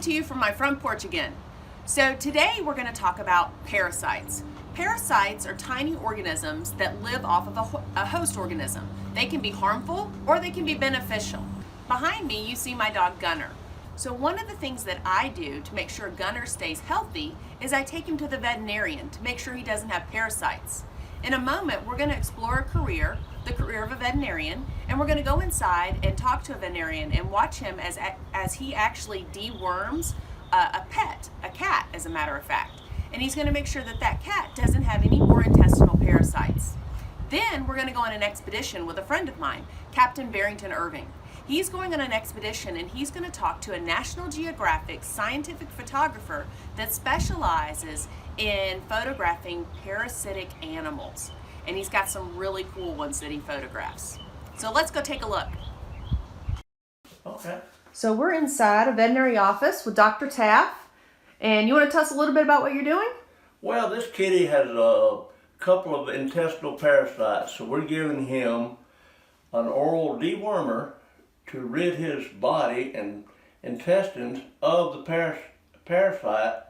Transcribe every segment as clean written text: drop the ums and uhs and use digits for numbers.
Coming to you from my front porch again. So today we're going to talk about parasites. Parasites are tiny organisms that live off of a host organism. They can be harmful or they can be beneficial. Behind me you see my dog Gunner. So one of the things that I do to make sure Gunner stays healthy is I take him to the veterinarian to make sure he doesn't have parasites. In a moment we're going to explore the career of a veterinarian, and we're going to go inside and talk to a veterinarian and watch him as he actually deworms a cat as a matter of fact. And he's going to make sure that that cat doesn't have any more intestinal parasites. Then we're going to go on an expedition with a friend of mine, Captain Barrington Irving. He's going on an expedition and he's going to talk to a National Geographic scientific photographer that specializes in photographing parasitic animals. And he's got some really cool ones that he photographs. So let's go take a look. Okay. So we're inside a veterinary office with Dr. Taff. And you want to tell us a little bit about what you're doing? Well, this kitty has a couple of intestinal parasites, so we're giving him an oral dewormer to rid his body and intestines of the parasite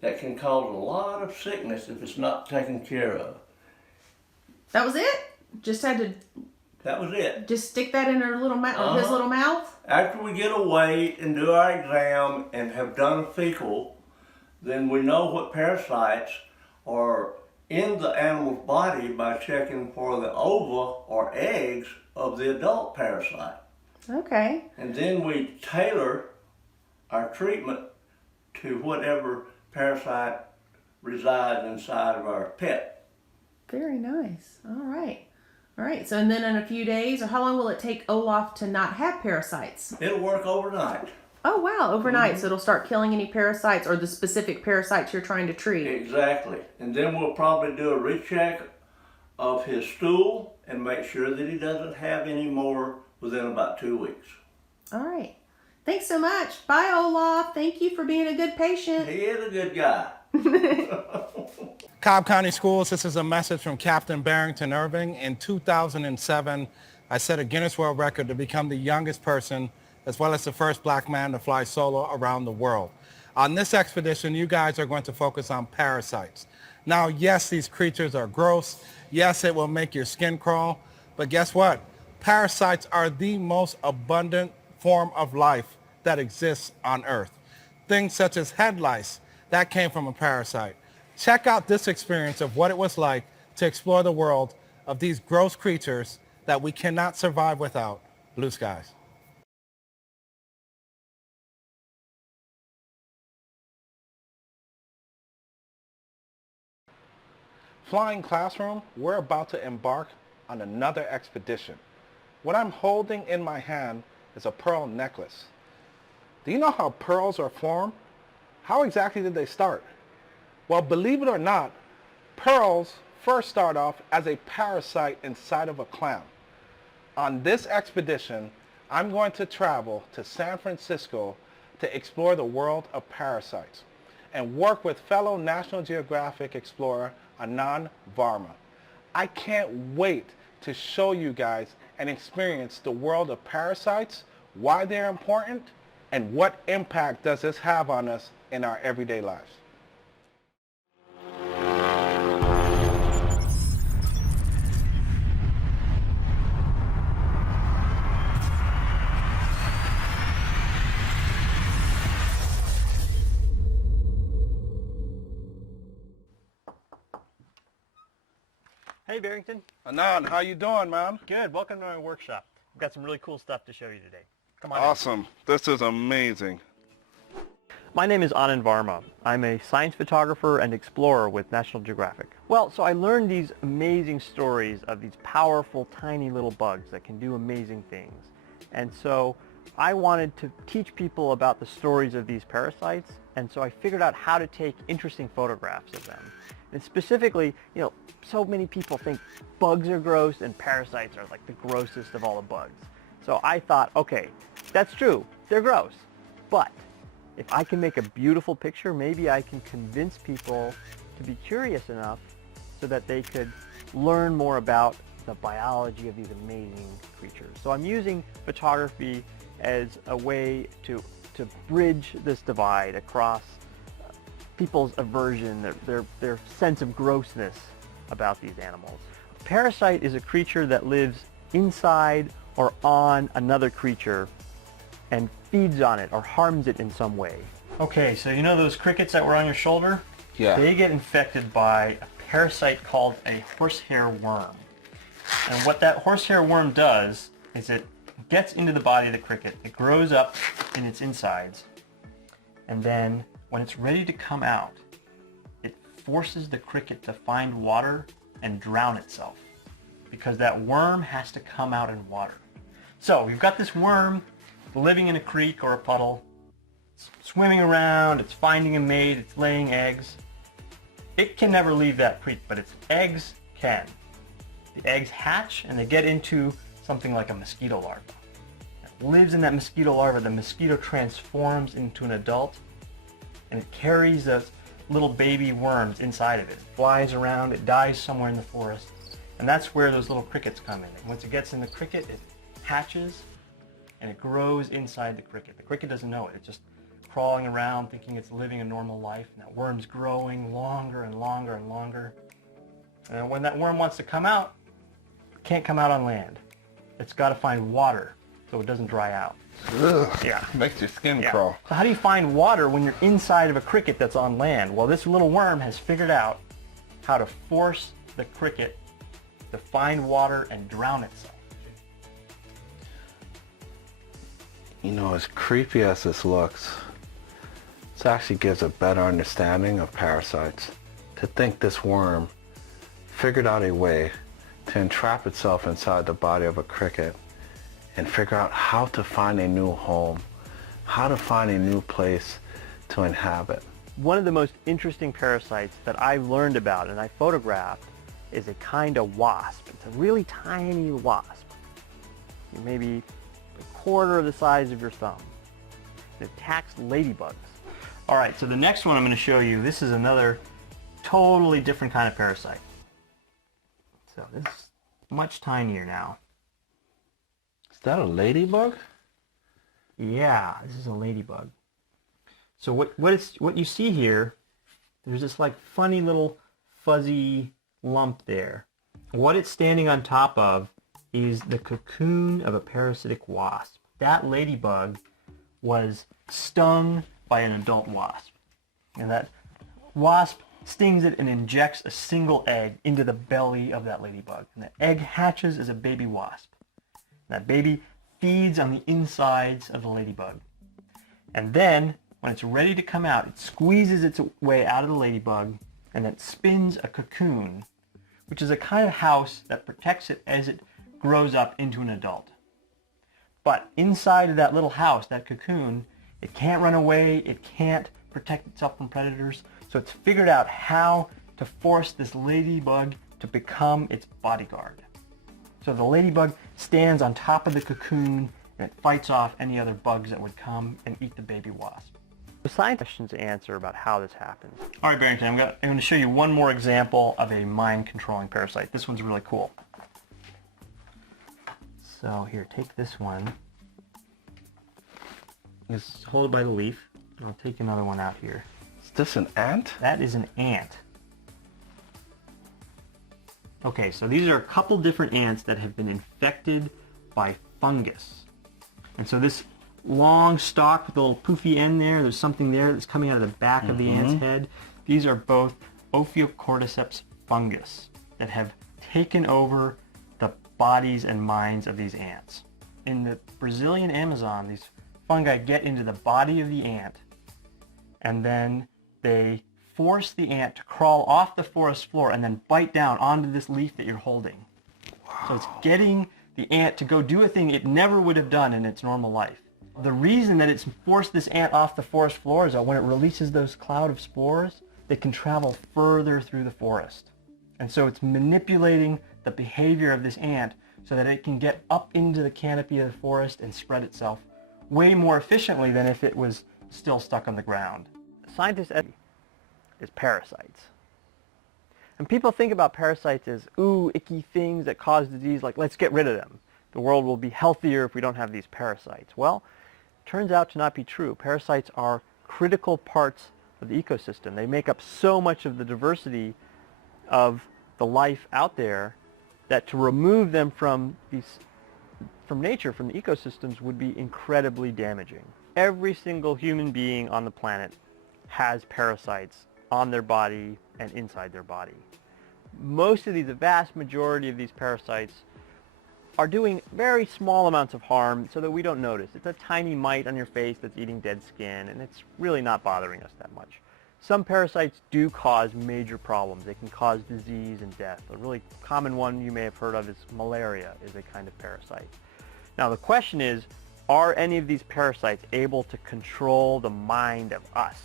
that can cause a lot of sickness if it's not taken care of. That was it? That was it. Just stick that in her little mouth, his little mouth? After we get away and do our exam and have done a fecal, then we know what parasites are in the animal's body by checking for the ova or eggs of the adult parasite. Okay. And then we tailor our treatment to whatever parasite resides inside of our pet. Very nice. All right. All right. So, and then in a few days, or how long will it take Olaf to not have parasites? It'll work overnight. Oh, wow. Overnight. So it'll start killing any parasites or the specific parasites you're trying to treat. Exactly. And then we'll probably do a recheck of his stool and make sure that he doesn't have any more within about 2 weeks. All right. Thanks so much. Bye, Olaf. Thank you for being a good patient. He is a good guy. Cobb County Schools, this is a message from Captain Barrington Irving. In 2007, I set a Guinness World Record to become the youngest person, as well as the first black man to fly solo around the world. On this expedition, you guys are going to focus on parasites. Now, yes, these creatures are gross. Yes, it will make your skin crawl. But guess what? Parasites are the most abundant form of life that exists on Earth. Things such as head lice, that came from a parasite. Check out this experience of what it was like to explore the world of these gross creatures that we cannot survive without. Blue skies. Flying classroom, we're about to embark on another expedition. What I'm holding in my hand is a pearl necklace. Do you know how pearls are formed? How exactly did they start? Well, believe it or not, pearls first start off as a parasite inside of a clam. On this expedition, I'm going to travel to San Francisco to explore the world of parasites and work with fellow National Geographic explorer Anand Varma. I can't wait to show you guys and experience the world of parasites, why they're important, and what impact does this have on us in our everyday lives. Hey Barrington. Anand, how you doing, man? Good. Welcome to my workshop. I've got some really cool stuff to show you today. Come on Awesome. This is amazing. My name is Anand Varma. I'm a science photographer and explorer with National Geographic. Well, so I learned these amazing stories of these powerful, tiny little bugs that can do amazing things. And so I wanted to teach people about the stories of these parasites, and so I figured out how to take interesting photographs of them. And specifically, so many people think bugs are gross and parasites are like the grossest of all the bugs. So I thought, okay, that's true, they're gross, but if I can make a beautiful picture, maybe I can convince people to be curious enough so that they could learn more about the biology of these amazing creatures. So I'm using photography as a way to to bridge this divide across people's aversion, their sense of grossness about these animals. A parasite is a creature that lives inside or on another creature and feeds on it or harms it in some way. Okay, so you know those crickets that were on your shoulder? Yeah. They get infected by a parasite called a horsehair worm. And what that horsehair worm does is it gets into the body of the cricket, it grows up in its insides, and then when it's ready to come out, it forces the cricket to find water and drown itself, because that worm has to come out in water. So you've got this worm living in a creek or a puddle, it's swimming around, it's finding a mate, it's laying eggs. It can never leave that creek, but its eggs can. The eggs hatch and they get into something like a mosquito larva. It lives in that mosquito larva. The mosquito transforms into an adult and it carries those little baby worms inside of it. It flies around, it dies somewhere in the forest, and that's where those little crickets come in. And once it gets in the cricket, it hatches and it grows inside the cricket. The cricket doesn't know it. It's just crawling around thinking it's living a normal life, and that worm's growing longer and longer and longer. And when that worm wants to come out, it can't come out on land. It's got to find water so it doesn't dry out. Ugh, Yeah. Makes your skin crawl. So how do you find water when you're inside of a cricket that's on land? Well, this little worm has figured out how to force the cricket to find water and drown itself. You know, as creepy as this looks, this actually gives a better understanding of parasites. To think this worm figured out a way to entrap itself inside the body of a cricket and figure out how to find a new home, how to find a new place to inhabit. One of the most interesting parasites that I've learned about and I photographed is a kind of wasp. It's a really tiny wasp, maybe a quarter of the size of your thumb. It attacks ladybugs. All right, so the next one I'm going to show you, this is another totally different kind of parasite. So this is much tinier now. Is that a ladybug? Yeah, this is a ladybug. So what you see here, there's this like funny little fuzzy lump there. What it's standing on top of is the cocoon of a parasitic wasp. That ladybug was stung by an adult wasp. And that wasp stings it and injects a single egg into the belly of that ladybug. And the egg hatches as a baby wasp. That baby feeds on the insides of the ladybug. And then, when it's ready to come out, it squeezes its way out of the ladybug and it spins a cocoon, which is a kind of house that protects it as it grows up into an adult. But inside of that little house, that cocoon, it can't run away, it can't protect itself from predators, so it's figured out how to force this ladybug to become its bodyguard. So the ladybug stands on top of the cocoon and it fights off any other bugs that would come and eat the baby wasp. The scientists have questions to answer about how this happens. All right, Barrington, I'm going to show you one more example of a mind-controlling parasite. This one's really cool. So here, take this one. Just hold it by the leaf. I'll take another one out here. Is this an ant? That is an ant. Okay, so these are a couple different ants that have been infected by fungus. And so this long stalk with a little poofy end there, there's something there that's coming out of the back of the ant's head. These are both Ophiocordyceps fungus that have taken over the bodies and minds of these ants. In the Brazilian Amazon, these fungi get into the body of the ant and then they force the ant to crawl off the forest floor and then bite down onto this leaf that you're holding. Wow. So it's getting the ant to go do a thing it never would have done in its normal life. The reason that it's forced this ant off the forest floor is that when it releases those cloud of spores, they can travel further through the forest. And so it's manipulating the behavior of this ant so that it can get up into the canopy of the forest and spread itself way more efficiently than if it was still stuck on the ground. Scientists is parasites. And people think about parasites as, ooh, icky things that cause disease, like let's get rid of them. The world will be healthier if we don't have these parasites. Well, turns out to not be true. Parasites are critical parts of the ecosystem. They make up so much of the diversity of the life out there that to remove them from nature, from the ecosystems, would be incredibly damaging. Every single human being on the planet has parasites on their body and inside their body. Most of these, the vast majority of these parasites are doing very small amounts of harm so that we don't notice. It's a tiny mite on your face that's eating dead skin, and it's really not bothering us that much. Some parasites do cause major problems. They can cause disease and death. A really common one you may have heard of is malaria, is a kind of parasite. Now the question is, are any of these parasites able to control the mind of us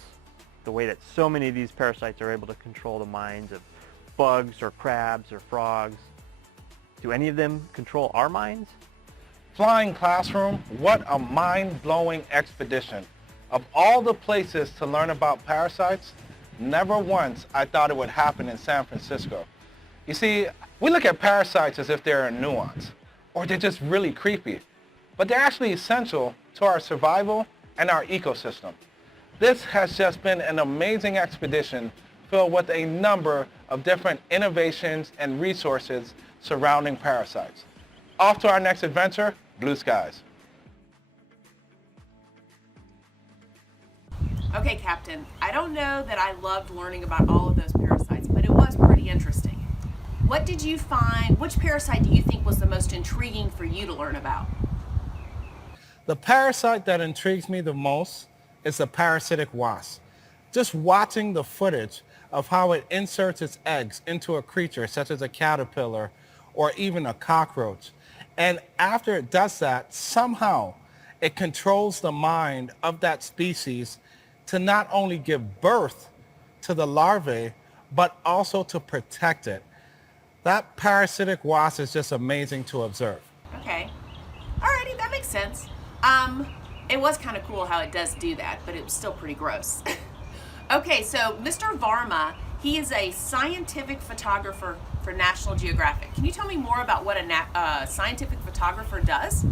the way that so many of these parasites are able to control the minds of bugs or crabs or frogs? Do any of them control our minds? Flying classroom, what a mind-blowing expedition. Of all the places to learn about parasites, never once I thought it would happen in San Francisco. You see, we look at parasites as if they're a nuance, or they're just really creepy, but they're actually essential to our survival and our ecosystem. This has just been an amazing expedition filled with a number of different innovations and resources surrounding parasites. Off to our next adventure, blue skies. Okay, Captain, I don't know that I loved learning about all of those parasites, but it was pretty interesting. What did you find, which parasite do you think was the most intriguing for you to learn about? The parasite that intrigues me the most is the parasitic wasp. Just watching the footage of how it inserts its eggs into a creature such as a caterpillar or even a cockroach. And after it does that, somehow it controls the mind of that species to not only give birth to the larvae, but also to protect it. That parasitic wasp is just amazing to observe. Okay. Alrighty, that makes sense. It was kind of cool how it does do that, but it was still pretty gross. Okay, so Mr. Varma, he is a scientific photographer for National Geographic. Can you tell me more about what a scientific photographer does?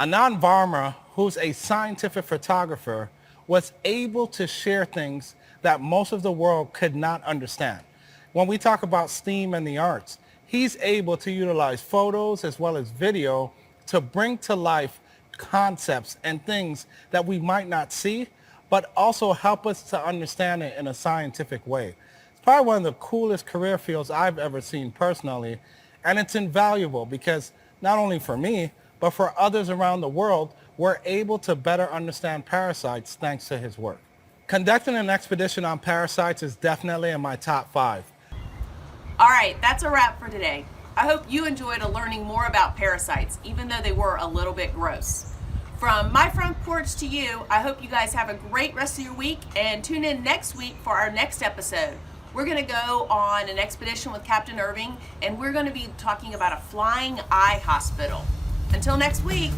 Anand Varma, who's a scientific photographer, was able to share things that most of the world could not understand. When we talk about STEAM and the arts, he's able to utilize photos as well as video to bring to life concepts and things that we might not see, but also help us to understand it in a scientific way. It's probably one of the coolest career fields I've ever seen personally, and it's invaluable because not only for me, but for others around the world, we're able to better understand parasites thanks to his work. Conducting an expedition on parasites is definitely in my top 5. All right, that's a wrap for today. I hope you enjoyed learning more about parasites, even though they were a little bit gross. From my front porch to you, I hope you guys have a great rest of your week and tune in next week for our next episode. We're going to go on an expedition with Captain Irving, and we're going to be talking about a flying eye hospital. Until next week.